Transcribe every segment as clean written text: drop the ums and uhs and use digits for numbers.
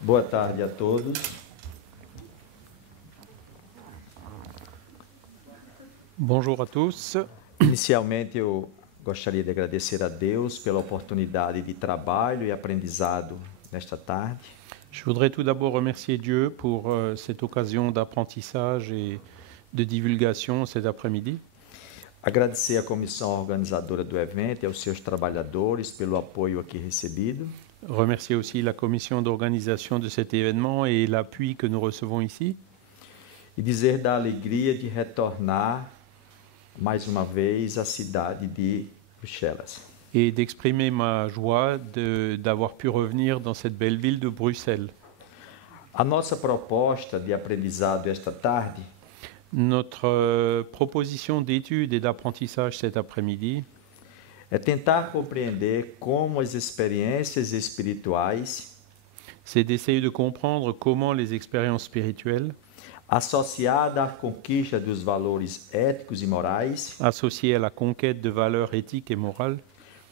Boa tarde a todos. Bonjour à tous. Inicialmente, eu gostaria de agradecer a Deus pela oportunidade de trabalho e aprendizado nesta tarde. Je voudrais tout d'abord remercier Dieu pour cette occasion d'apprentissage et de divulgation cet après-midi. Agradecer à comissão organizadora do evento e aos seus trabalhadores pelo apoio aqui recebido. Remercier aussi la commission d'organisation de cet événement et l'appui que nous recevons ici. E dizer da alegria de retornar mais uma vez à cidade de Bruxelas. Et d'exprimer ma joie d'avoir pu revenir dans cette belle ville de Bruxelles. A nossa proposta de aprendizado esta tarde Notre proposition d'étude et d'apprentissage cet après-midi é tentar compreender como as experiências espirituais c'est d'essayer de comprendre comment les expériences spirituelles associadas à conquista dos valores éticos e morais associées à la conquête de valeurs éthiques et morales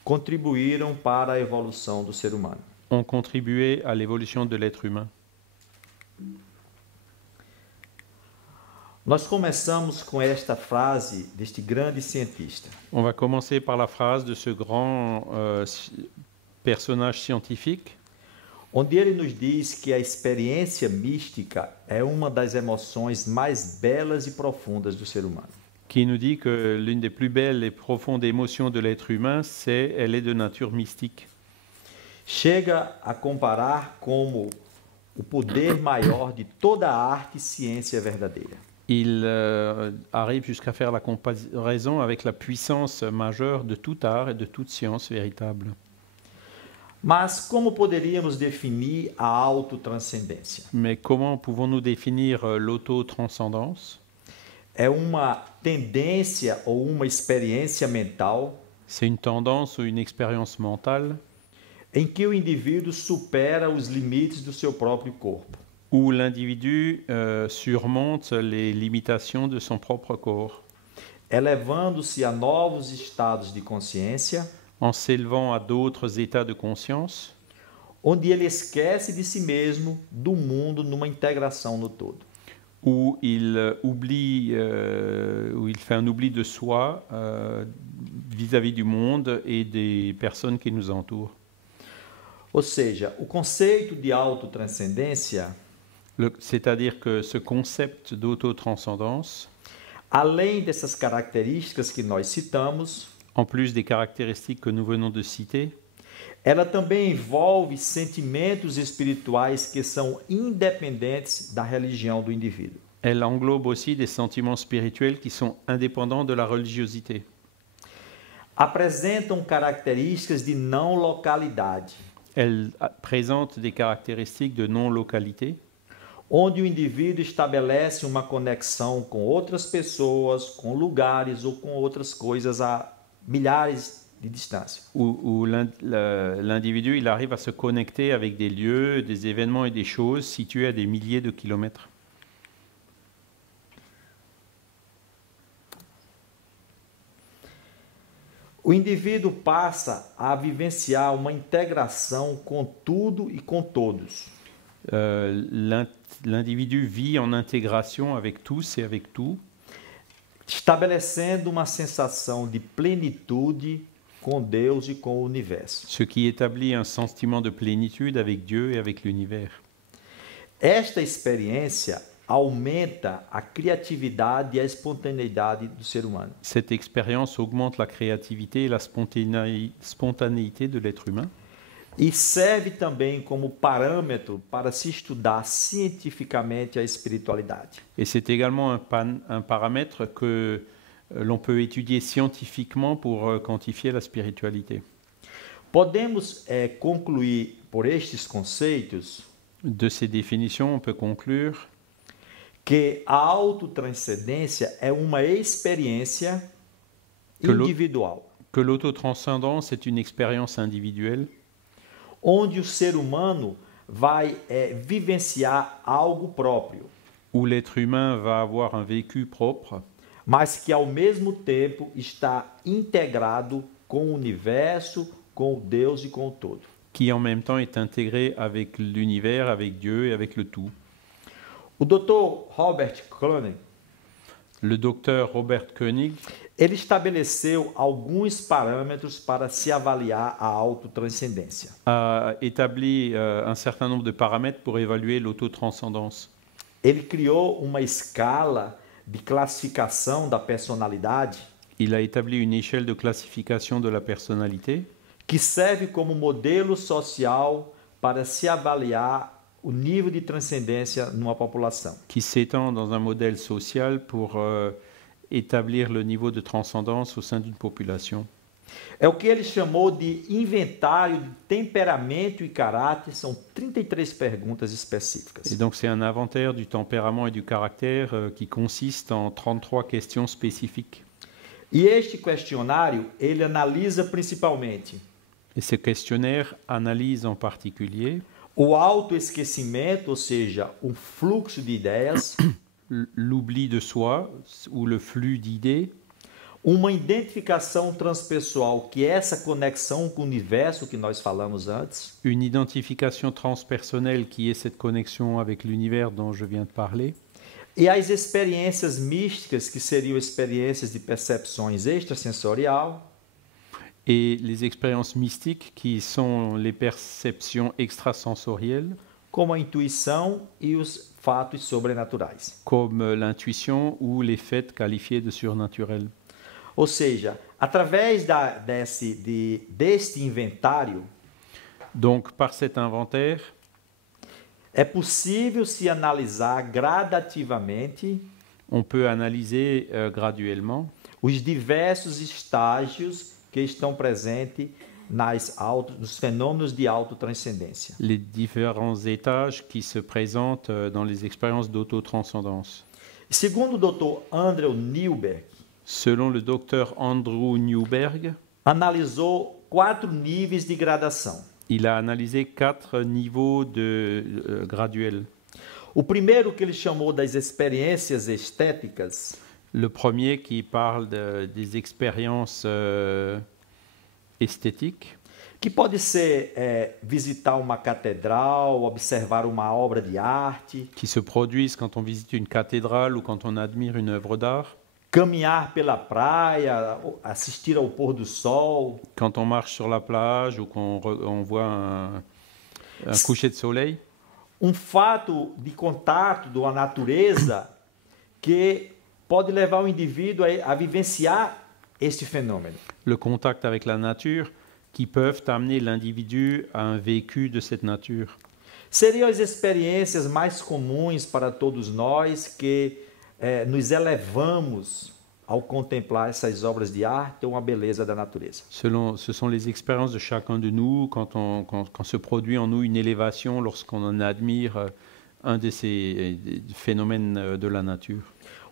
contribuíram para a evolução do ser humano. ont contribué à l'évolution de l'être humain. Nós começamos com esta frase deste grande cientista. On va commencer par la phrase de ce grand personnage scientifique Onde ele nos diz que a experiência mística é uma das emoções mais belas e profundas do ser humano. qui nous dit que l'une des plus belles et profondes émotions de l'être humain, elle est de nature mystique. Chega a comparar como o poder maior de toda a arte e ciência verdadeira. Il arrive jusqu'à faire la comparaison avec la puissance majeure de tout art et de toute science véritable. Mas como poderíamos definir a autotranscendência? Mais comment pouvons-nous définir l'auto-transcendance? É uma tendência ou uma experiência mental C'est une tendance ou une expérience mentale em que o indivíduo supera os limites do seu próprio corpo. où l'individu surmonte les limitations de son propre corps, Elevando-se a novos estados de consciência, en s'élevant à d'autres états de conscience, onde ele esquece de si mesmo, do mundo, numa integração no todo. où il fait un oubli de soi vis-à-vis du monde et des personnes qui nous entourent. Ou seja, o conceito de autotranscendência, C'est-à-dire que ce concept d'autotranscendance, além dessas características que nós citamos, en plus des caractéristiques que nous venons de citer, ela também envolve sentimentos espirituais que são independentes da religião do indivíduo. elle englobe aussi des sentiments spirituels qui sont indépendants de la religiosité. Apresentam características de não localidade, Elle présente des caractéristiques de non-localité, onde o indivíduo estabelece uma conexão com outras pessoas, com lugares ou com outras coisas a milhares de distância. où l'individu il arrive à se connecter avec des lieux, des événements et des choses situés à des milliers de kilomètres. O indivíduo passa a vivenciar uma integração com tudo e com todos. L'individu vit en intégration avec tous et avec tout, Estabelecendo uma sensação de plenitude com Deus e com o universo. ce qui établit un sentiment de plénitude avec Dieu et avec l'univers. Esta experiência aumenta a criatividade e a espontaneidade do ser humano. Cette expérience augmente la créativité et la spontanéité de l'être humain. E serve também como parâmetro para se estudar cientificamente a espiritualidade. Et c'est également un paramètre que l'on peut étudier scientifiquement pour quantifier la spiritualité. Podemos concluir por estes conceitos De ces définitions, on peut conclure que a autotranscendência é uma experiência individual, que l'autotranscendance est une expérience individuelle onde o ser humano vai vivenciar algo próprio, où l'être humain va avoir un vécu propre, mas que ao mesmo tempo está integrado com o universo, com Deus e com o todo. qui en même temps est intégré avec l'univers, avec Dieu et avec le tout. O Dr. Robert Koenig, Le docteur Robert Koenig ele estabeleceu alguns parâmetros para se avaliar a autotranscendência. a établi un certain nombre de paramètres pour évaluer l'autotranscendance. Ele criou uma escala de classificação da personalidade Il a établi une échelle de classification de la personnalité que serve como modelo social para se avaliar o nível de transcendência numa população. qui s'étend dans un modèle social pour établir le niveau de transcendance au sein d'une population. É o que ele chamou de inventário de temperamento e caráter, são 33 perguntas específicas. Et donc c'est un inventaire du tempérament et du caractère qui consiste en 33 questions spécifiques. E este questionário, ele analisa principalmente Et ce questionnaire analyse en particulier o autoesquecimento, ou seja, o fluxo de ideias, l'oubli de soi ou le flux d'idées, uma identificação transpessoal, que é essa conexão com o universo que nós falamos antes, une identification transpersonnelle qui est cette connexion avec l'univers dont je viens de parler, e as experiências místicas, que seriam experiências de percepções extrasensorial, et les expériences mystiques qui sont les perceptions extrasensorielles, como a intuição e os fatos sobrenaturais. comme l'intuition ou les faits qualifiés de surnaturels. Ou seja, através deste inventário, Donc par cet inventaire, é possível se analisar gradativamente on peut analyser graduellement os diversos estágios que estão presentes nos fenômenos de autotranscendência. les différents étages qui se présentent dans les expériences d'autotranscendance. Segundo o Dr. Andrew Newberg, Selon le docteur Andrew Newberg, analisou 4 níveis de gradação. il a analysé 4 niveaux graduels. O primeiro, que ele chamou das experiências estéticas, Le premier qui parle des expériences esthétiques, que pode ser visitar uma catedral, observar uma obra de arte, qui se produisent quand on visite une cathédrale ou quand on admire une œuvre d'art, caminhar pela praia, assistir ao pôr do sol, quand on marche sur la plage ou qu'on voit un coucher de soleil. fato de contato com a natureza que pode levar o indivíduo a vivenciar este fenômeno. Le contact avec la nature qui peuvent amener l'individu à un vécu de cette nature. Seriam as experiências mais comuns para todos nós que nos elevamos ao contemplar essas obras de arte ou a beleza da natureza. Ce sont les expériences de chacun de nous quand se produit en nous une élévation lorsqu'on admire un de ces phénomènes de la nature.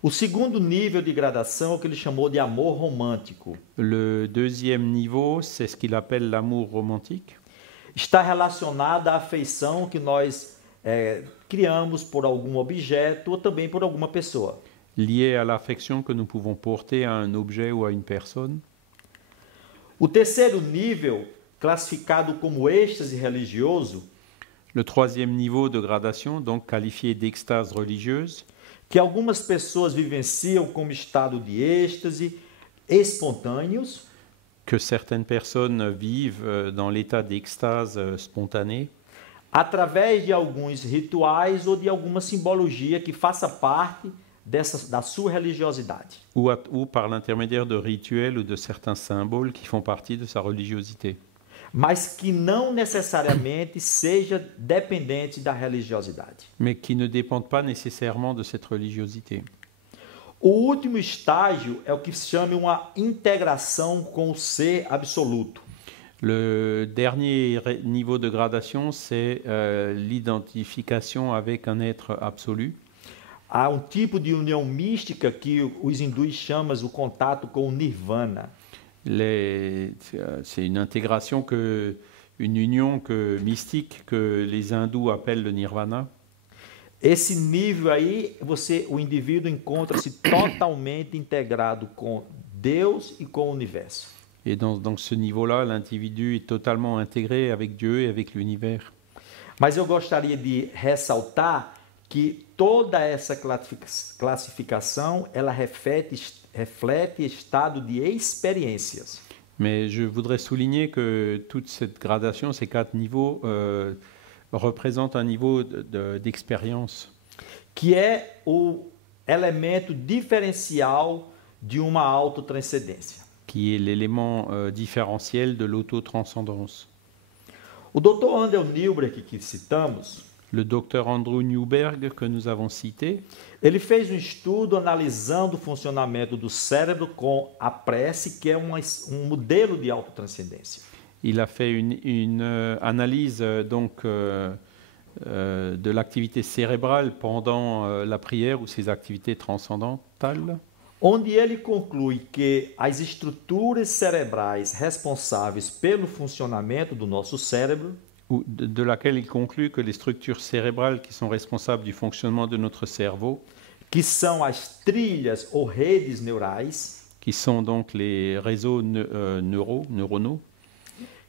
O segundo nível de gradação é o que ele chamou de amor romântico. Le deuxième niveau, c'est ce qu'il appelle l'amour romantique. Está relacionado à afeição que nós criamos por algum objeto ou também por alguma pessoa. Lié à l'affection que nous pouvons porter à un objet ou à une personne. O terceiro nível, classificado como êxtase religioso, Le troisième niveau de gradation, donc qualifié d'extase religieuse, que algumas pessoas vivenciam como estado de êxtase espontâneos, que certaines personnes vivent dans l'état d'extase spontanée, através de alguns rituais ou de alguma simbologia que faça parte da sua religiosidade. ou par l'intermédiaire de rituels ou de certains symboles qui font partie de sa religiosité, Mas que não necessariamente seja dependente da religiosidade. mais qui ne dépendent pas nécessairement de cette religiosité. O último estágio é o que se chama uma integração com o ser absoluto. Le dernier niveau de gradation, c'est l'identification avec un être absolu. Há um tipo de união mística que os hindus chamam o contato com o nirvana. C'est une intégration, une union mystique que les hindous appellent le nirvana. Esse nível aí, o indivíduo encontra-se totalmente integrado com Deus e com o universo. Et dans ce niveau-là, l'individu est totalement intégré avec Dieu et avec l'univers. Mas eu gostaria de ressaltar que toda essa classificação ela reflete estado de experiências. Mais je voudrais souligner que toute cette gradation, ces 4 niveaux, représentent un niveau d'expérience. Que é o elemento diferencial de uma autotranscendência. Qui est l'élément différentiel de l'autotranscendance. O Dr. Andrew Newberg, que citamos, Le docteur Andrew Newberg, que nous avons cité, ele fez um estudo analisando o funcionamento do cérebro com a prece, que é um modelo de autotranscendência. il a fait une analyse de l'activité cérébrale pendant la prière ou ses activités transcendantales, Onde ele conclui que as estruturas cerebrais responsáveis pelo funcionamento do nosso cérebro de laquelle il conclut que les structures cérébrales qui sont responsables du fonctionnement de notre cerveau, que são as trilhas ou redes neurais, qui sont donc les réseaux neuronaux,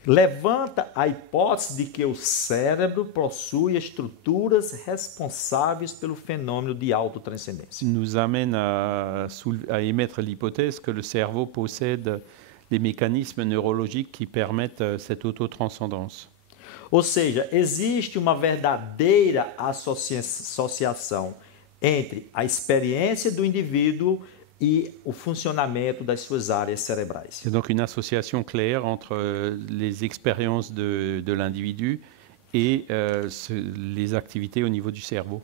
levanta a hipótese de que o cérebro possui estruturas responsáveis pelo fenômeno de autotranscendência. nous amène à émettre l'hypothèse que le cerveau possède les mécanismes neurologiques qui permettent cette autotranscendance. Ou seja, existe uma verdadeira associação entre a experiência do indivíduo e o funcionamento das suas áreas cerebrais. Il y a donc une association claire entre les expériences de l'individu et les activités au niveau du cerveau.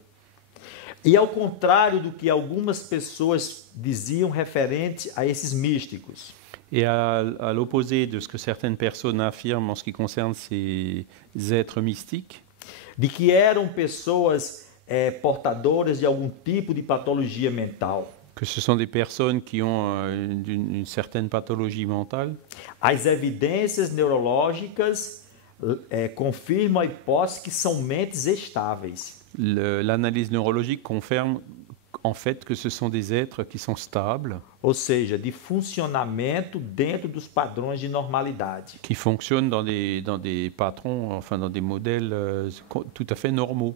E ao contrário do que algumas pessoas diziam referente a esses místicos, Et à l'opposé de ce que certaines personnes affirment en ce qui concerne ces êtres mystiques, de que eram pessoas portadoras de algum tipo de patologia mental, que ce sont des personnes qui ont une certaine pathologie mentale, as evidências neurológicas confirmam a hipótese que são mentes estáveis. l'analyse neurologique confirme en fait que ce sont des êtres qui sont stables, Ou seja, de funcionamento dentro dos padrões de normalidade. qui fonctionnent dans des patrons, enfin dans des modèles tout à fait normaux.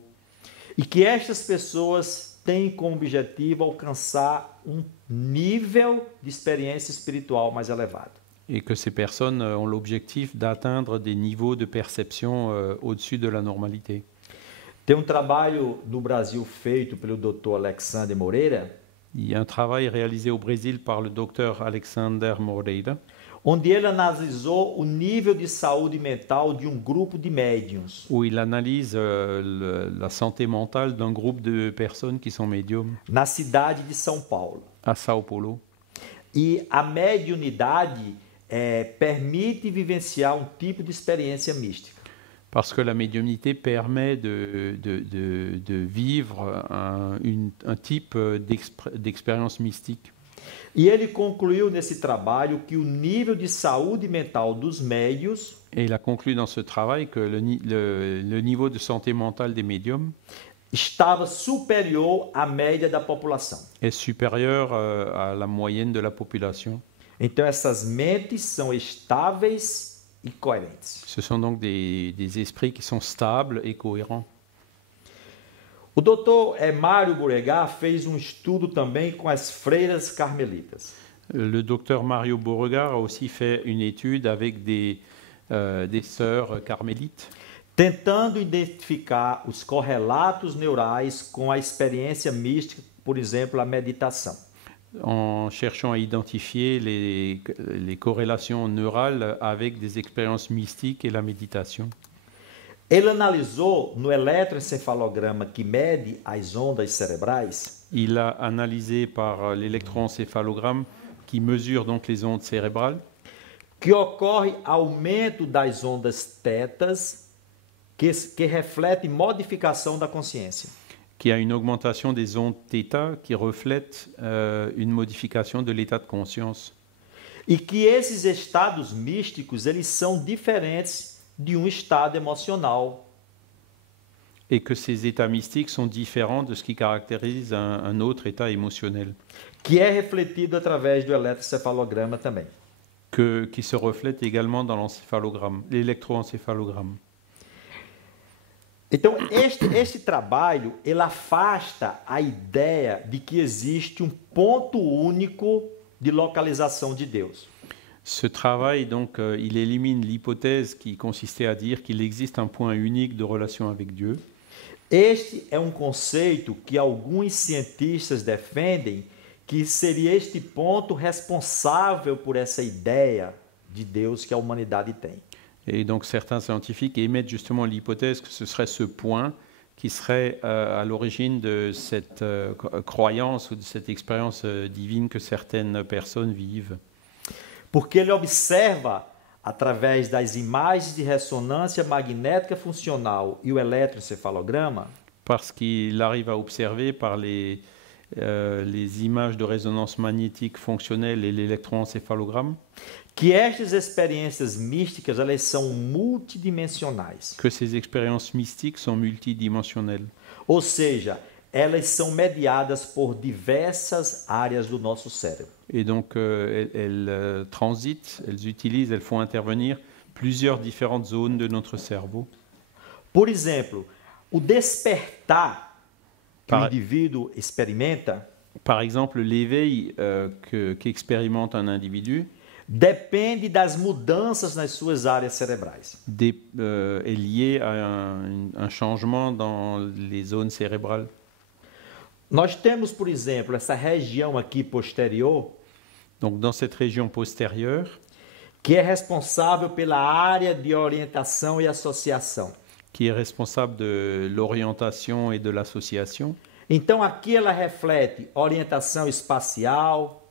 E que estas pessoas têm como objetivo alcançar um nível de experiência espiritual mais elevado. Et que ces personnes ont l'objectif d'atteindre des niveaux de perception au-dessus de la normalité. Tem trabalho no Brasil feito pelo Dr. Alexandre Moreira, Il y a un travail réalisé au Brésil par le docteur Alexander Moreira, onde ele analisou o nível de saúde mental de um grupo de médiums où il analyse la santé mentale d'un groupe de personnes qui sont médiums na cidade de São Paulo. à Sao Paulo. E a mediunidade permite vivenciar um tipo de experiência mística. Parce que la médiumnité permet de vivre un type d'expérience mystique. E ele concluiu nesse trabalho que o nível de saúde mental dos médios Et il a conclu dans ce travail que le niveau de santé mentale des médiums estava superior à média da população. est supérieur à la moyenne de la population. Então essas mentes são estáveis e coerentes. Ce sont donc des esprits qui sont stables et cohérents. O Dr. Mário Beauregard fez um estudo também com as freiras carmelitas. Le docteur Mario Beauregard a aussi fait une étude avec des sœurs carmélites, Tentando identificar os correlatos neurais com a experiência mística, por exemplo, a meditação. en cherchant à identifier les corrélations neurales avec des expériences mystiques et la méditation. Ele analisou no eletroencefalograma que mede as ondas cerebrais Il a analysé par l'électroencéphalogramme qui mesure donc les ondes cérébrales, que ocorre aumento das ondas tetas que reflete modificação da consciência. qui a une augmentation des ondes θ qui reflète une modification de l'état de conscience. E que esses estados místicos, eles são diferentes de um estado emocional. Et que ces états mystiques sont différents de ce qui caractérise un autre état émotionnel, Que é refletido através do eletroencefalograma também. qui se reflète également dans l'encéphalogramme, l'électroencéphalogramme. Então, este trabalho, ele afasta a ideia de que existe um ponto único de localização de Deus. Ce travail, donc, il élimine l'hypothèse qui consistait à dire qu'il existe un point unique de relation avec Dieu. Este é um conceito que alguns cientistas defendem que seria este ponto responsável por essa ideia de Deus que a humanidade tem. Et donc certains scientifiques émettent justement l'hypothèse que ce serait ce point qui serait à l'origine de cette croyance ou de cette expérience divine que certaines personnes vivent. Porque ele observa, através das imagens de ressonância magnética funcional e o eletroencefalograma, Parce qu'il arrive à observer par les images de résonance magnétique fonctionnelle et l'électroencéphalogramme que estas experiências místicas elas são multidimensionais. que ces expériences mystiques sont multidimensionnelles. Ou seja, elas são mediadas por diversas áreas do nosso cérebro. Et donc elles transitent, elles utilisent, elles font intervenir plusieurs différentes zones de notre cerveau. Por exemplo, o despertar que o Par- indivíduo experimenta Par exemple, l'éveil qu'expérimente un individu depende das mudanças nas suas áreas cerebrais. est lié à un changement dans les zones cérébrales. Nós temos, por exemplo, essa região aqui posterior, Donc dans cette région postérieure, que é responsável pela área de orientação e associação. qui est responsable de l'orientation et de l'association. Então aqui ela reflete orientação espacial,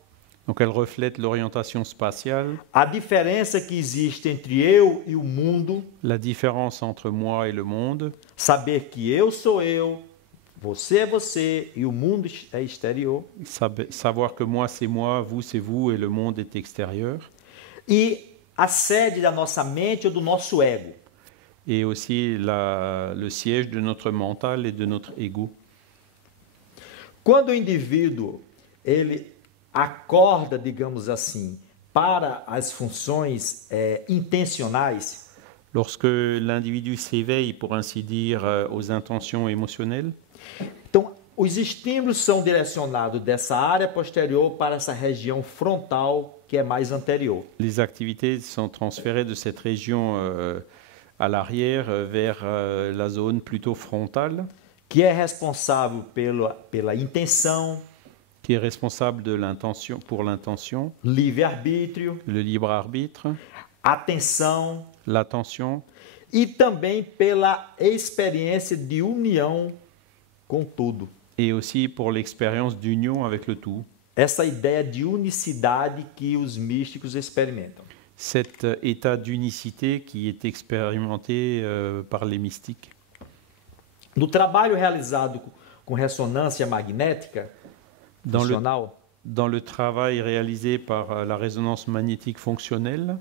Donc elle reflète l'orientation spatiale, a diferença que existe entre eu e o mundo, la différence entre moi et le monde, saber que eu sou eu, você é você e o mundo é exterior, savoir que moi c'est moi, vous c'est vous et le monde est extérieur, e a sede da nossa mente ou do nosso ego. et aussi le siège de notre mental et de notre ego. Quando o indivíduo ele acorda, digamos assim, para as funções intencionais, Lorsque l'individu s'éveille, pour ainsi dire, aux intentions émotionnelles, então os estímulos são direcionados dessa área posterior para essa região frontal que é mais anterior. les activités sont transférées de cette région à l'arrière vers la zone plutôt frontale, Que é responsável pela intenção, qui est responsable de l'intention, pour l'intention, livre-arbítrio, le libre arbitre, atenção l'attention, e também pela experiência de união com tudo. et aussi pour l'expérience d'union avec le tout. Essa ideia de unicidade que os místicos experimentam. Cet état d'unicité qui est expérimenté par les mystiques. No trabalho realizado com ressonância magnética funcional, Dans le travail réalisé par la résonance magnétique fonctionnelle,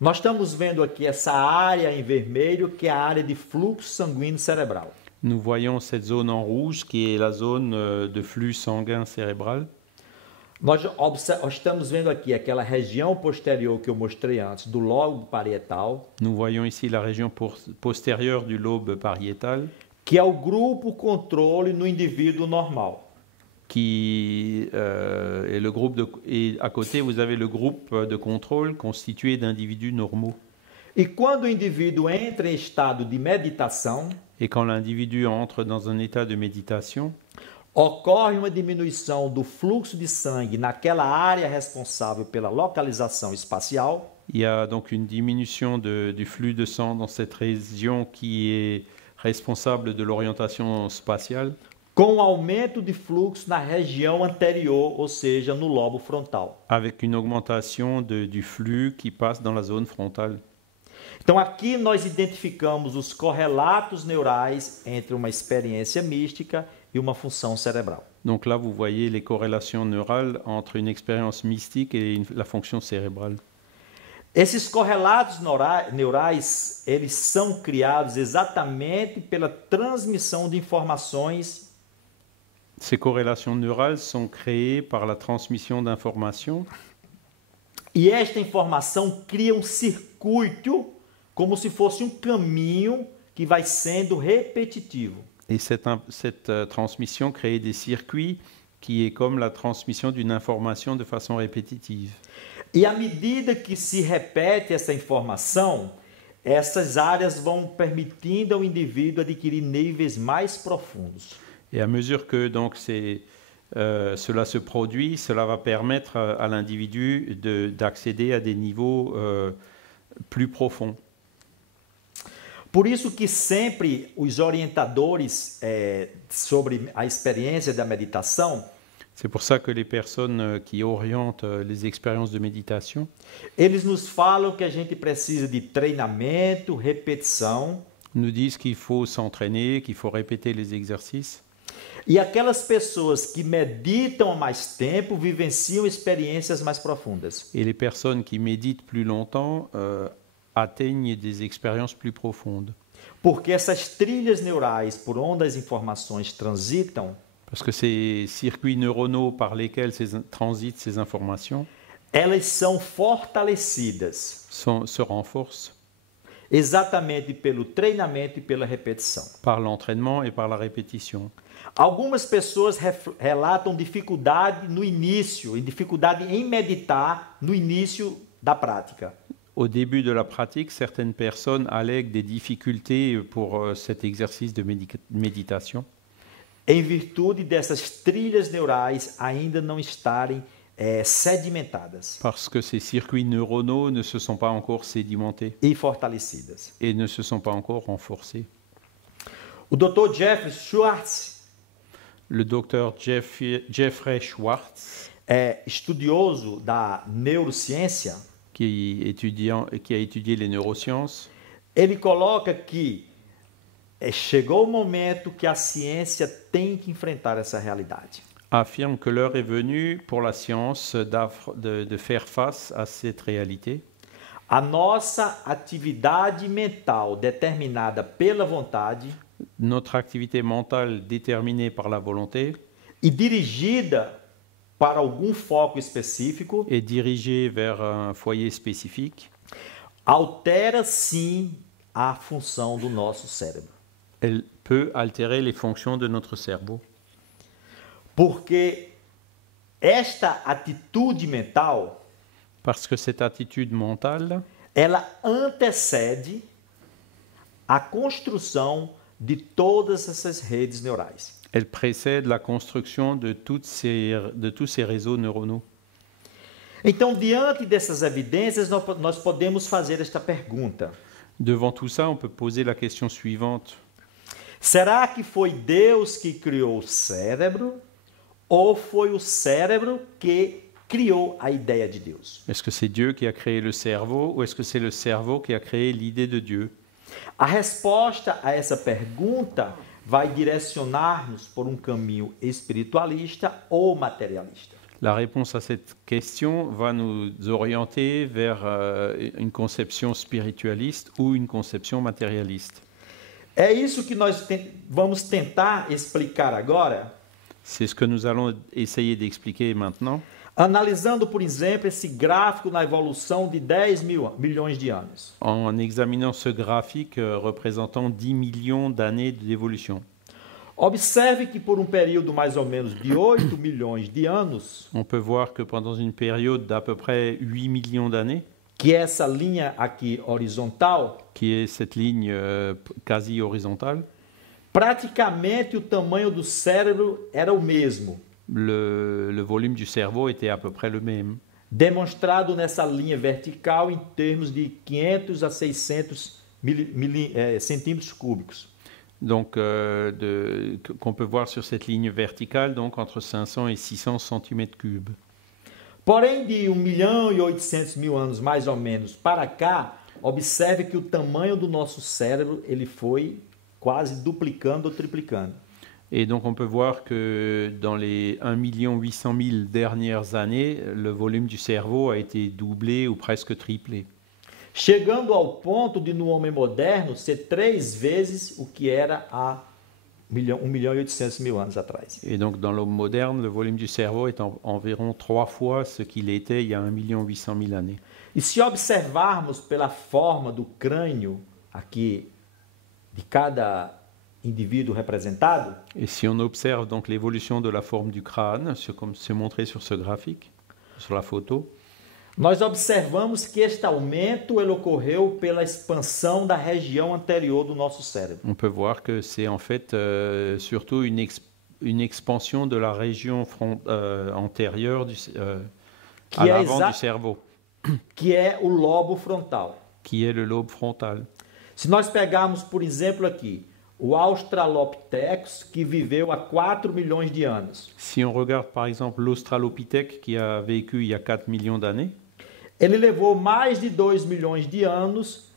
nós estamos vendo aqui essa área em vermelho, que é a área de fluxo sanguíneo cerebral. nous voyons cette zone en rouge qui est la zone de flux sanguin cérébral. Nós estamos vendo aqui aquela região posterior que eu mostrei antes, do lobo parietal, Nous voyons ici la région postérieure du lobe pariétal, que é o grupo controle no indivíduo normal. qui est le groupe et à côté vous avez le groupe de contrôle constitué d'individus normaux. E quando o indivíduo entra em estado de meditação, Et quand l'individu entre dans un état de méditation, ocorre uma diminuição do fluxo de sangue naquela área responsável pela localização espacial, il y a donc une diminution du flux de sang dans cette région qui est responsable de l'orientation spatiale, com aumento de fluxo na região anterior, ou seja, no lobo frontal. avec une augmentation du flux qui passe dans la zone frontale. Então aqui nós identificamos os correlatos neurais entre uma experiência mística e uma função cerebral. Donc là, vous voyez les corrélations neurales entre une expérience mystique et la fonction cérébrale. Esses correlatos neurais, eles são criados exatamente pela transmissão de informações Ces corrélations neurales sont créées par la transmission d'informations E esta informação cria um circuito como se fosse um caminho que vai sendo repetitivo. Et cette transmission crée des circuits qui est comme la transmission d'une information de façon répétitive. E à medida que se repete essa informação, essas áreas vão permitindo ao indivíduo adquirir níveis mais profundos. Et à mesure que donc cela se produit, cela va permettre à l'individu d'accéder à des niveaux plus profonds. Por isso que sempre os orientadores sobre a experiência da meditação, C'est pour ça que les personnes qui orientent les expériences de méditation, eles nos falam que a gente precisa de treinamento, repetição, nous disent qu'il faut s'entraîner, qu'il faut répéter les exercices. e aquelas pessoas que meditam há mais tempo vivenciam experiências mais profundas. Et les personnes qui méditent plus longtemps atteignent des expériences plus profondes. Porque essas trilhas neurais por onde as informações transitam, Parce que ces circuits neuronaux par lesquels transitent ces informations elas são fortalecidas se renforcent exatamente pelo treinamento e pela repetição. par l'entraînement et par la répétition. Algumas pessoas relatam dificuldade no início, e dificuldade em meditar no início da prática. Au début de la pratique, certaines personnes allèguent des difficultés pour cet exercice de méditation Em virtude dessas trilhas neurais ainda não estarem sedimentadas parce que ces circuits neuronaux ne se sont pas encore sédimentés e fortalecidas. et ne se sont pas encore renforcés. O Dr. Jeffrey Schwartz, Le docteur Jeffrey Schwartz, estudioso da neurociência, qui a étudié les neurosciences, ele coloca que chegou o momento que a ciência tem que enfrentar essa realidade. affirme que l'heure est venue pour la science de faire face à cette réalité. A nossa atividade mental determinada pela vontade Notre activité mentale déterminée par la volonté e dirigida para algum foco específico et dirigée vers un foyer spécifique, altera sim a função do nosso cérebro. elle peut altérer les fonctions de notre cerveau. Porque esta atitude mental, Parce que cette attitude mentale, ela antecede a construção de todas essas redes neurais. elle précède la construction de tous ces réseaux neuronaux. Então, diante dessas evidências, nós podemos fazer esta pergunta: Devant tout ça, on peut poser la question suivante. será que foi Deus que criou o cérebro ou foi o cérebro que criou a ideia de Deus? Est-ce que c'est Dieu qui a créé le cerveau ou est-ce que c'est le cerveau qui a créé l'idée de Dieu? A resposta a essa pergunta vai direcionar-nos por um caminho espiritualista ou materialista. La réponse à cette question va nous orienter vers une conception spiritualiste ou une conception matérialiste. É isso que nós vamos tentar explicar agora, C'est ce que nous allons essayer d'expliquer maintenant, analisando, por exemplo, esse gráfico na evolução de 10 milhões de anos. en examinant ce graphique représentant 10 millions d'années d'évolution. Observe que por um período mais ou menos de 8 milhões de anos, On peut voir que pendant une période d'à peu près 8 millions d'années, que é essa linha aqui horizontal, qui est cette ligne quasi horizontale, praticamente o tamanho do cérebro era o mesmo, le volume du cerveau était à peu près le même, demonstrado nessa linha vertical em termos de 500 a 600 centímetros cúbicos. donc qu'on peut voir sur cette ligne verticale, donc entre 500 et 600 cm3. Porém, de 1.800.000 anos mais ou menos para cá, observe que o tamanho do nosso cérebro ele foi quase duplicando ou triplicando. Et donc on peut voir que dans les 1 800 000 dernières années, le volume du cerveau a été doublé ou presque triplé. Chegando ao ponto de, no homem moderno, ser 3 vezes o que era há milhão e 800 mil anos atrás. Et donc dans l'homme moderne, le volume du cerveau est environ 3 fois ce qu'il était il y a 1 800 000 années. E se observarmos pela forma do crânio aqui de cada indivíduo representado, Et si on observe donc l'évolution de la forme du crâne, comme c'est montré sur ce graphique, sur la photo, nós observamos que este aumento ele ocorreu pela expansão da região anterior do nosso cérebro. on peut voir que c'est en fait surtout une expansion de la région antérieure à l'avant du cerveau, que é o lobo frontal. qui est le lobe frontal. Se nós pegarmos, por exemplo, aqui, o Australopithecus, que viveu há 4 milhões de anos. Si on regarde par exemple l'Australopithèque qui a vécu il y a 4 millions d'années, Ele levou mais de 2 milhões de anos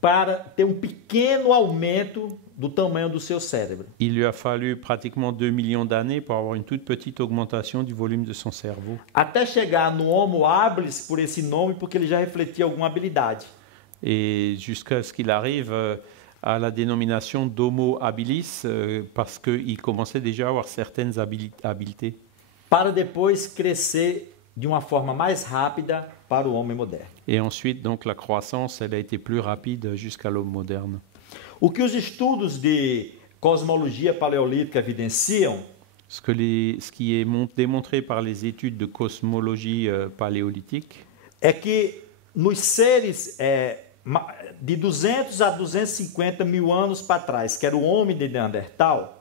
para ter um pequeno aumento do tamanho do seu cérebro. il lui a fallu pratiquement 2 millions d'années pour avoir une toute petite augmentation du volume de son cerveau. Até chegar no Homo habilis, por esse nome, porque ele já refletia alguma habilidade. Et jusqu'à ce qu'il arrive à la dénomination d'Homo habilis, parce qu'il commençait déjà à avoir certaines habiletés. Para depois crescer de uma forma mais rápida para o homem moderno. Et ensuite, donc, la croissance, elle a été plus rapide jusqu'à l'homme moderne. O que os estudos de cosmologia paleolítica evidenciam Ce qui est démontré par les études de cosmologie paléolithique, é que nos seres de 200 a 250 mil anos para trás, que era o homem de Neandertal,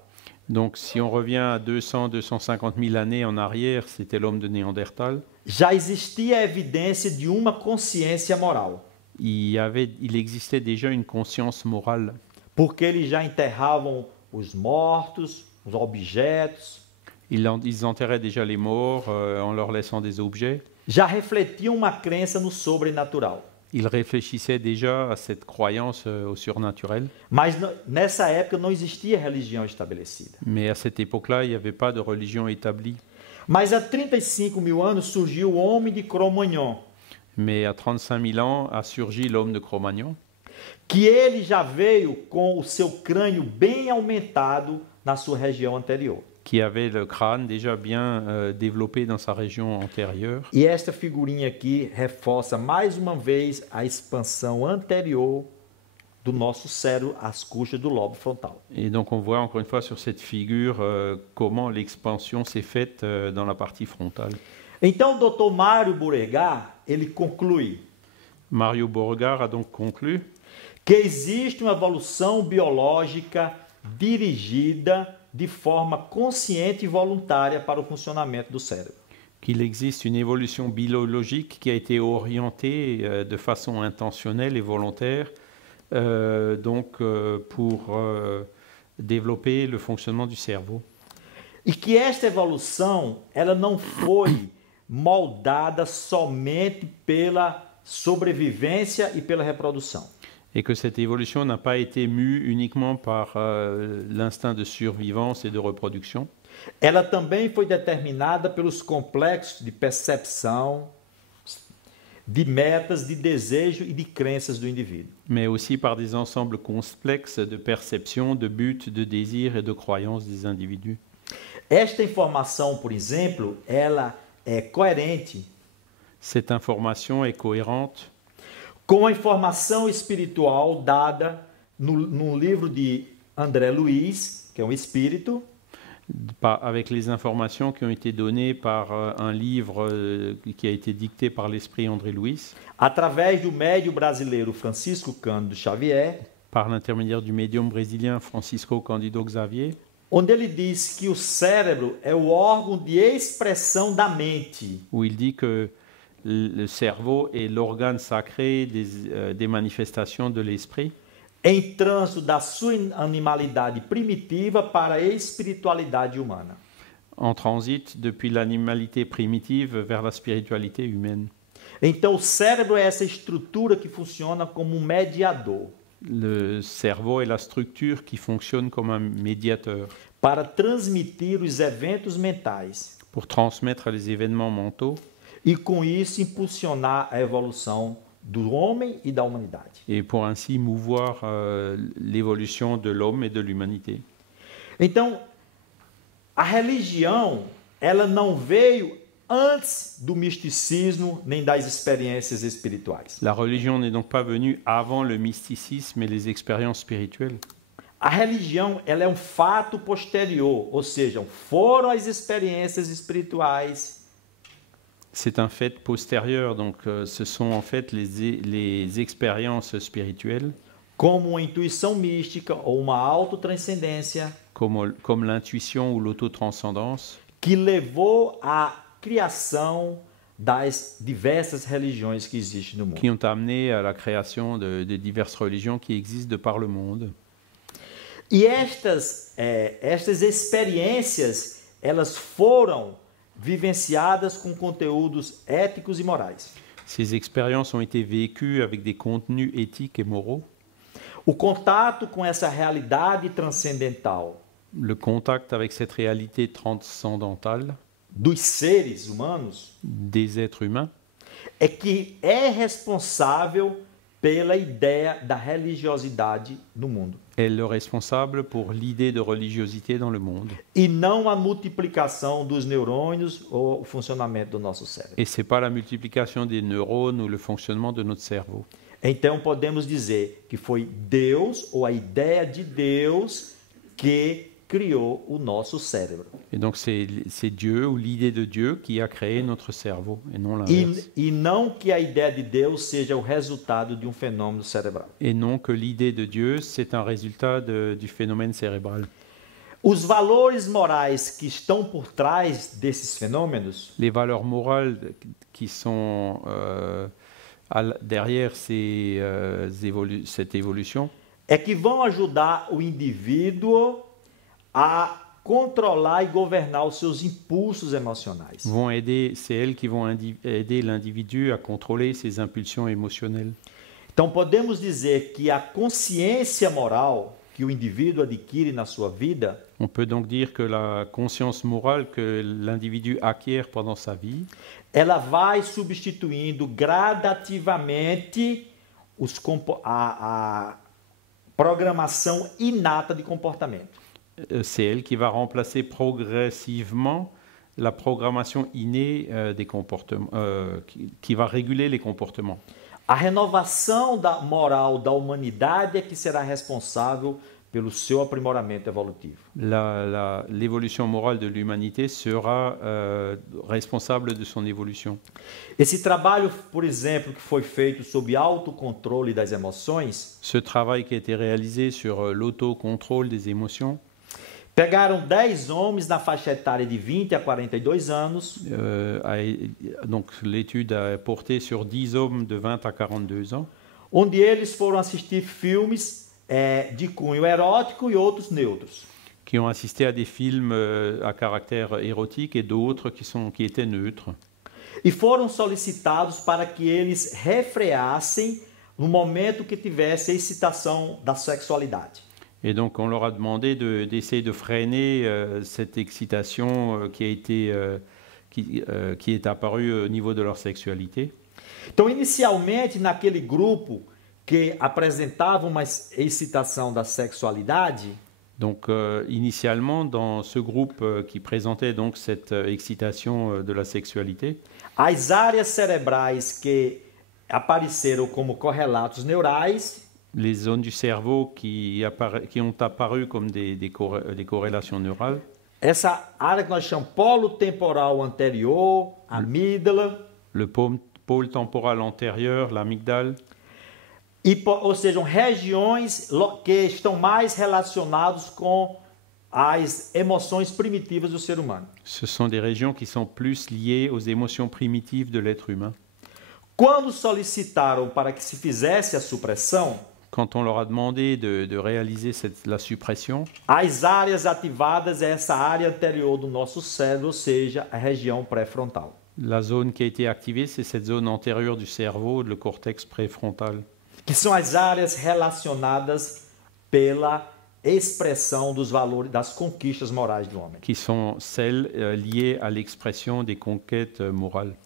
donc si on revient à 200-250 000 années en arrière, c'était l'homme de Néandertal, já existia a evidência de uma consciência moral, il existait déjà une conscience morale, porque eles já enterravam os mortos, os objetos, ils enterraient déjà les morts en leur laissant des objets, já refletiam uma crença no sobrenatural. ils réfléchissaient déjà à cette croyance au surnaturel, Mas nessa época não existia religião estabelecida. mais à cette époque-là, il n'y avait pas de religion établie. Mas há 35 mil anos surgiu o homem de Cro-Magnon, Mais à 35 000 ans a surgi l'homme de Cro-Magnon, que ele já veio com o seu crânio bem aumentado na sua região anterior. qui avait le crâne déjà bien développé dans sa région antérieure. E esta figurinha aqui reforça mais uma vez a expansão anterior do nosso cérebro às custas do lobo frontal. Et donc on voit encore une fois sur cette figure comment l'expansion s'est faite dans la partie frontale. Então, o Dr. Mário Beauregard, ele conclui Mario Beauregard a donc conclu que existe uma evolução biológica dirigida de forma consciente e voluntária para o funcionamento do cérebro. qu'il existe une évolution biologique qui a été orientée de façon intentionnelle et volontaire pour développer le fonctionnement du cerveau. E que esta evolução, ela não foi moldada somente pela sobrevivência e pela reprodução. Et que cette évolution n'a pas été mue uniquement par l'instinct de survivance et de reproduction, Ela também foi determinada pelos complexos de percepção, de metas, de desejo e de crenças do indivíduo. mais aussi par des ensembles complexes de perception, de buts, de désirs et de croyances des individus. Esta informação, por exemplo, ela é coerente Cette information est cohérente com a informação espiritual dada no livro de André Luiz, que é um espírito, avec les informations qui ont été données par un livre qui a été dicté par l'esprit André Luiz, através do médium brasileiro Francisco Cândido Xavier, par l'intermédiaire du médium brésilien Francisco Cândido Xavier, onde ele diz que o cérebro é o órgão de expressão da mente. où il dit que le cerveau est l'organe sacré des manifestations de l'esprit, Em trânsito da sua animalidade primitiva para a espiritualidade humana. en transit depuis l'animalité primitive vers la spiritualité humaine. Então, o cérebro é essa estrutura que funciona como um mediador Le cerveau est la structure qui fonctionne comme un médiateur para transmitir os eventos mentais pour transmettre les événements mentaux e, com isso, impulsionar a evolução do homem e da humanidade. et pour ainsi mouvoir l'évolution de l'homme et de l'humanité. Então, a religião, ela não veio antes do misticismo nem das experiências espirituais. La religion n'est donc pas venue avant le mysticisme et les expériences spirituelles. A religião, ela é fato posterior, ou seja, foram as experiências espirituais. C'est un fait postérieur, donc ce sont en fait les expériences spirituelles. Como uma intuição mística ou uma autotranscendência. Comme l'intuition ou l'autotranscendance. Que levou à criação das diversas religiões que existem no mundo. Qui ont amené à la création de diverses religions qui existent de par le monde. E estas experiências, elas foram vivenciadas com conteúdos éticos e morais. Ces expériences ont été vécues avec des contenus éthiques et moraux. O contato com essa realidade transcendental. Le contact avec cette réalité transcendantale. Dos seres humanos. Des êtres humains. É que é responsável pela ideia da religiosidade no mundo. Est le responsable pour l'idée de religiosité dans le monde. E não a multiplicação dos neurônios ou o funcionamento do nosso cérebro. Et c'est pas la multiplication des neurones ou le fonctionnement de notre cerveau. Então podemos dizer que foi Deus ou a ideia de Deus que criou o nosso cérebro. Et donc c'est Dieu ou l'idée de Dieu qui a créé notre cerveau et non l'inverse. E não que a ideia de Deus seja o resultado de fenômeno cerebral. Et non que l'idée de Dieu c'est un résultat du phénomène cérébral. Os valores morais que estão por trás desses fenômenos. Les valeurs morales qui sont derrière cette évolution. É que vão ajudar o indivíduo a controlar e governar os seus impulsos emocionais. C'est elles qui vont aider l'individu à contrôler ses impulsions émotionnelles. Então podemos dizer que a consciência moral que o indivíduo adquire na sua vida, on peut donc dire que la conscience morale que l'individu acquiert pendant sa vie, ela vai substituindo gradativamente a programação inata de comportamento. C'est elle qui va remplacer progressivement la programmation innée des comportements, qui va réguler les comportements. A renovação moral da humanidade é que será responsável pelo seu aprimoramento evolutivo. L'évolution morale de l'humanité sera responsable de son évolution. Esse trabalho, por exemplo, que foi feito sobre autocontrole das emoções, ce travail qui a été réalisé sur l'autocontrôle des émotions, pegaram 10 homens na faixa etária de 20 a 42 anos. Donc l'étude a porté sur 10 hommes de 20 à 42 ans. Onde eles foram assistir filmes de cunho erótico e outros neutros. Qui ont assisté à des films à caractère érotique et d'autres qui étaient neutres. E foram solicitados para que eles refreassem no momento que tivesse a excitação da sexualidade. Et donc on leur a demandé d'essayer de freiner cette excitation qui est apparue au niveau de leur sexualité. Então, inicialmente, naquele grupo que apresentava uma excitação da sexualidade, donc initialement dans ce groupe qui présentait donc cette excitation de la sexualité, as áreas cerebrais que apareceram como correlatos neurais, les zones du cerveau qui ont apparu comme des corrélations neurales. Essa área que nós chamamos polo temporal anterior, amígdala. Le pôle temporal antérieur, l'amygdale. Ou sejam regiões que estão mais relacionadas com as emoções primitivas do ser humano. Ce sont des régions qui sont plus liées aux émotions primitives de l'être humain. Quando solicitaram para que se fizesse a supressão, quand on leur a demandé de réaliser la suppression, as áreas ativadas é essa área anterior do nosso cérebro, ou seja, a região pré-frontal. La zone qui a été activée, c'est cette zone antérieure du cerveau, le cortex préfrontal. Que são as áreas relacionadas pela expressão dos valores, das conquistas morais do homem. Qui sont celles liées à l'expression des conquêtes morales.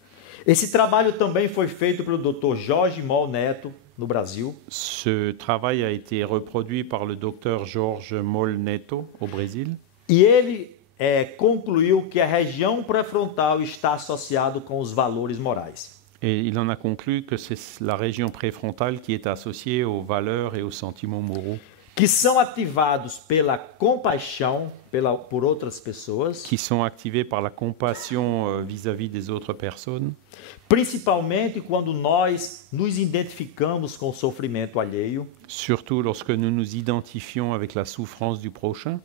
Esse trabalho também foi feito pelo Dr. Jorge Moll Neto, no Brasil. Ce travail a été reproduit par le docteur Jorge Moll Neto au Brésil. E ele concluiu que a região pré-frontal está associada com os valores morais. Et il en a conclu que c'est la région préfrontale qui est associée aux valeurs et aux sentiments moraux, Que são ativados pela compaixão por outras pessoas, qui sont activés par la compassion vis-à-vis des autres personnes, principalmente quando nós nos identificamos com o sofrimento alheio, surtout lorsque nous nous identifions avec la souffrance du prochain,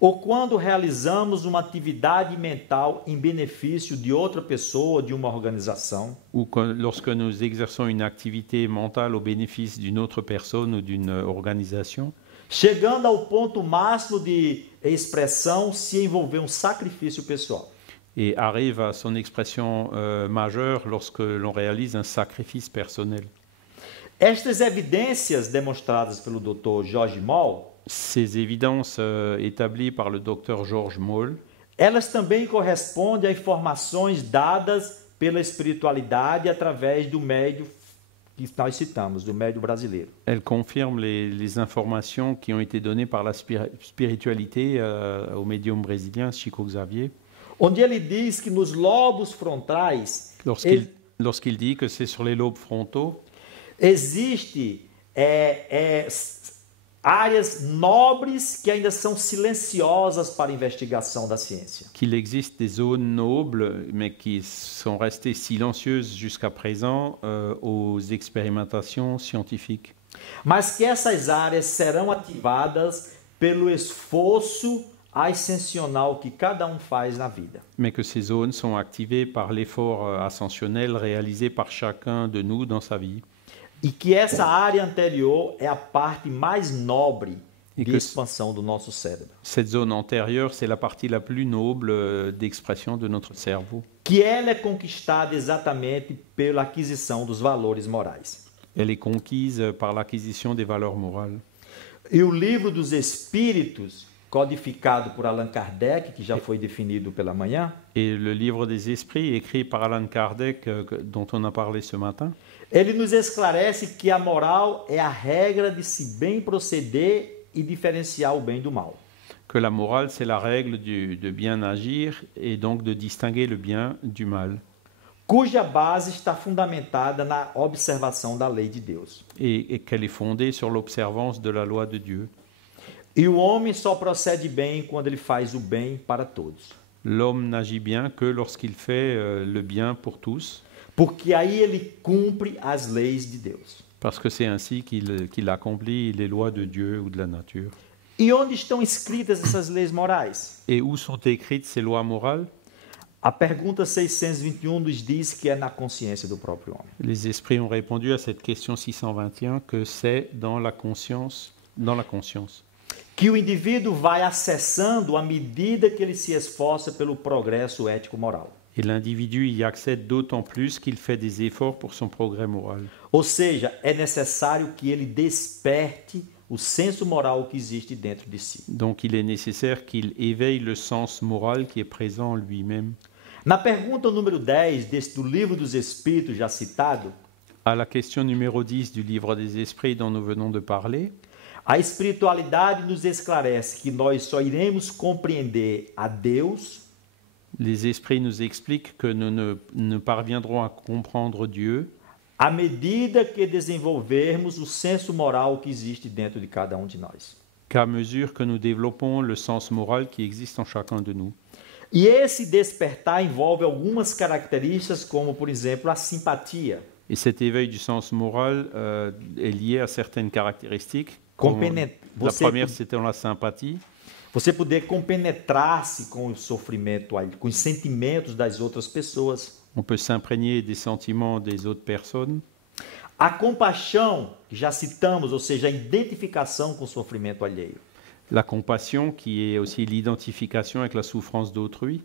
ou quando realizamos uma atividade mental em benefício de outra pessoa, de uma organização, ou lorsque nous exerçons une activité mentale au bénéfice d'une autre personne ou d'une organisation, chegando ao ponto máximo de expressão se envolver um sacrifício pessoal. et arrive à son expression majeure lorsque l'on réalise un sacrifice personnel. Estas evidências demonstradas pelo Dr. George Moll, Ces évidences établies par le docteur George Moll, elas também correspondem a informações dadas pela espiritualidade através do médio que nós citamos, do médio brasileiro. elles confirment les informations qui ont été données par la spiritualité au médium brésilien Chico Xavier, Onde ele diz que nos lobos frontais lorsqu'il dit que c'est sur les lobes frontaux existe áreas nobres que ainda são silenciosas para a investigação da ciência. qu'il existe des zones nobles, mais qui sont restées silencieuses jusqu'à présent aux expérimentations scientifiques. Mas que essas áreas serão ativadas pelo esforço ascensional que cada um faz na vida. Mais que ces zones sont activées par l'effort ascensionnel réalisé par chacun de nous dans sa vie. E que essa área anterior é a parte mais nobre de expansão do nosso cérebro. Cette zone antérieure, c'est la partie la plus noble d'expression de notre cerveau. Que ela é conquistada exatamente pela aquisição dos valores morais. Elle est conquise par l'acquisition des valeurs morales. E o livro dos Espíritos, codificado por Allan Kardec, que já foi definido pela manhã, Et le livre des esprits, écrit par Allan Kardec, dont on a parlé ce matin, ele nos esclarece que a moral é a regra de se bem proceder e diferenciar o bem do mal. que la morale, c'est la règle de bien agir et donc de distinguer le bien du mal, Cuja base está fundamentada na observação da lei de Deus. et qu'elle est fondée sur l'observance de la loi de Dieu. E o homem só procede bem quando ele faz o bem para todos. L'homme n'agit bien que lorsqu'il fait le bien pour tous, Porque aí ele cumpre as leis de Deus. parce que c'est ainsi qu'il accomplit les lois de Dieu ou de la nature. E onde estão escritas essas leis morais? Et où sont écrites ces lois morales? A pergunta 621 nos diz que é na consciência do próprio homem. Les esprits ont répondu à cette question 621 que c'est dans la conscience. Que o indivíduo vai acessando à medida que ele se esforça pelo progresso ético-moral. Et l'individu y accède d'autant plus qu'il fait des efforts pour son progrès moral. Ou seja, é necessário que ele desperte o senso moral que existe dentro de si. Donc il est nécessaire qu'il éveille le sens moral qui est présent en lui-même. Na pergunta número 10 do livro dos Espíritos já citado, À la question numéro 10 du livre des esprits dont nous venons de parler, a espiritualidade nos esclarece que nós só iremos compreender a Deus les esprits nous expliquent que nous ne parviendrons à comprendre Dieu à medida que desenvolvermos o senso moral que existe dentro de cada um de nós. qu'à mesure que nous développons le sens moral qui existe en chacun de nous. E esse despertar envolve algumas características, como, por exemplo, a simpatia, Et cet éveil du sens moral est lié à certaines caractéristiques. La première, c'était la sympathie. Você poder compenetrar-se com o sofrimento, com os sentimentos das outras pessoas. On peut s'imprégner des sentiments des autres personnes. A compaixão, que já citamos, ou seja, a identificação com o sofrimento alheio. La compassion, qui est aussi l'identification avec la souffrance d'autrui.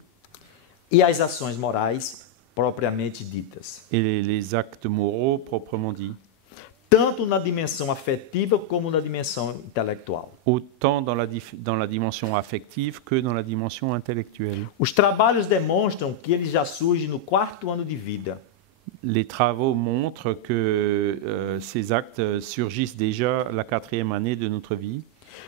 E as ações morais propriamente ditas. Et les actes moraux proprement dits. Tanto na dimensão afetiva como na dimensão intelectual. Autant dans la dimension affective que dans la dimension intellectuelle. Os trabalhos demonstram que ele já surge no 4º ano de vida. Les travaux montrent que ces actes surgissent déjà la 4e année de notre vie.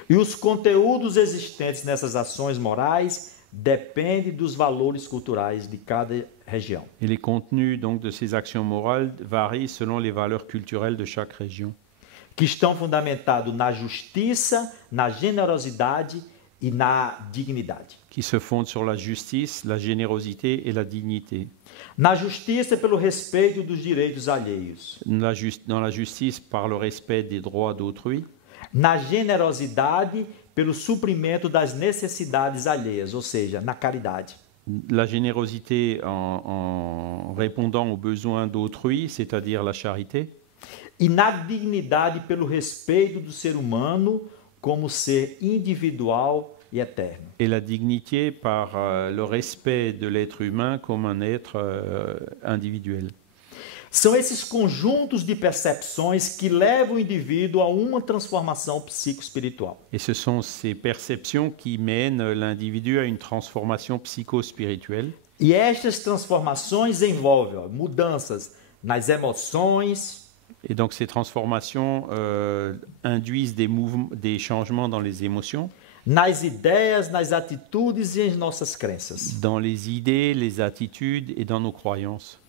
E os conteúdos existentes nessas ações morais dependem dos valores culturais de cada região. Et les contenus donc de ces actions morales varient selon les valeurs culturelles de chaque région, Que estão fundamentados na justiça, na generosidade e na dignidade. qui se fondent sur la justice, la générosité et la dignité. Na justiça, pelo respeito dos direitos alheios. Dans la justice, par le respect des droits d'autrui. Na generosidade, pelo suprimento das necessidades alheias, ou seja, na caridade. La générosité en répondant aux besoins d'autrui, c'est-à-dire la charité. E na dignidade, pelo respeito do ser humano como ser individual e eterno. Et la dignité par le respect de l'être humain comme un être individuel. São esses conjuntos de percepções que levam o indivíduo a uma transformação psicoespiritual. Et ce sont ces perceptions qui mènent l'individu à une transformation psycho-spirituelle. E estas transformações envolvem mudanças nas emoções, Et donc ces transformations induisent des changements dans les émotions, nas ideias, nas atitudes e em nossas crenças. dans les idées, les attitudes et dans nos croyances.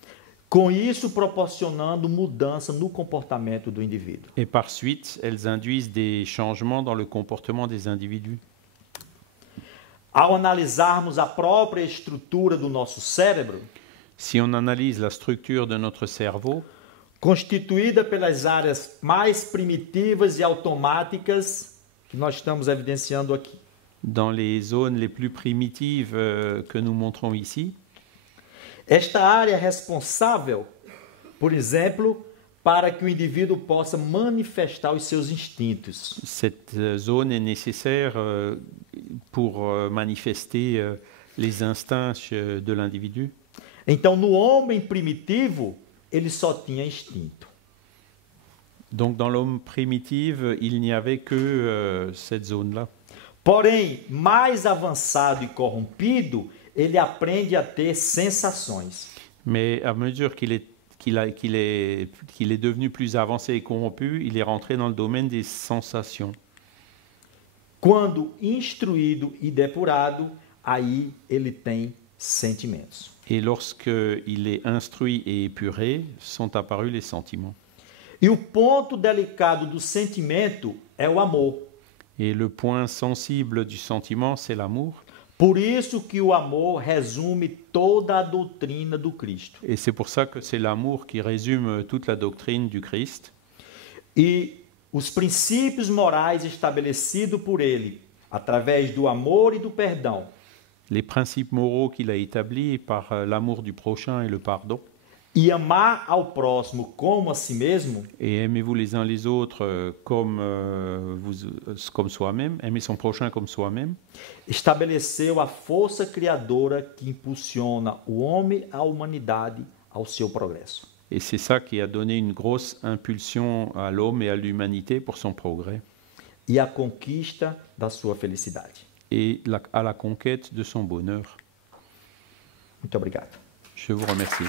Com isso, proporcionando mudança no comportamento do indivíduo. Et par suite, elles induisent des changements dans le comportement des individus. Ao analisarmos a própria estrutura do nosso cérebro, Si on analyse la structure de notre cerveau, constituída pelas áreas mais primitivas e automáticas que nós estamos evidenciando aqui, dans les zones les plus primitives que nous montrons ici, esta área é responsável, por exemplo, para que o indivíduo possa manifestar os seus instintos. cette zone est nécessaire pour manifester les instincts de l'individu. Então, no homem primitivo, ele só tinha instinto. Donc dans l'homme primitif, il n'y avait que cette zone-là. Porém, mais avançado e corrompido, ele aprende a ter sensações. Mais à mesure qu'il est devenu plus avancé et corrompu, il est rentré dans le domaine des sensations. Quando instruído e depurado, aí ele tem sentimentos. Et lorsqu'il est instruit et épuré, sont apparus les sentiments. E o ponto delicado do sentimento é o amor. Et le point sensible du sentiment, c'est l'amour. Por isso que o amor resume toda a doutrina do Cristo. Et c'est pour ça que c'est l'amour qui résume toute la doctrine du Christ. E os princípios morais estabelecidos por ele, através do amor e do perdão, Les principes moraux qu'il a établis par l'amour du prochain et le pardon. e amar ao próximo como a si mesmo, Et aimez-vous les uns les autres comme soi-même, aimez son prochain comme soi-même. estabeleceu a força criadora que impulsiona o homem, a humanidade, ao seu progresso. Et c'est ça qui a donné une grosse impulsion à l'homme et à l'humanité pour son progrès E a conquista da sua felicidade. et à la conquête de son bonheur. Muito obrigado. Je vous remercie.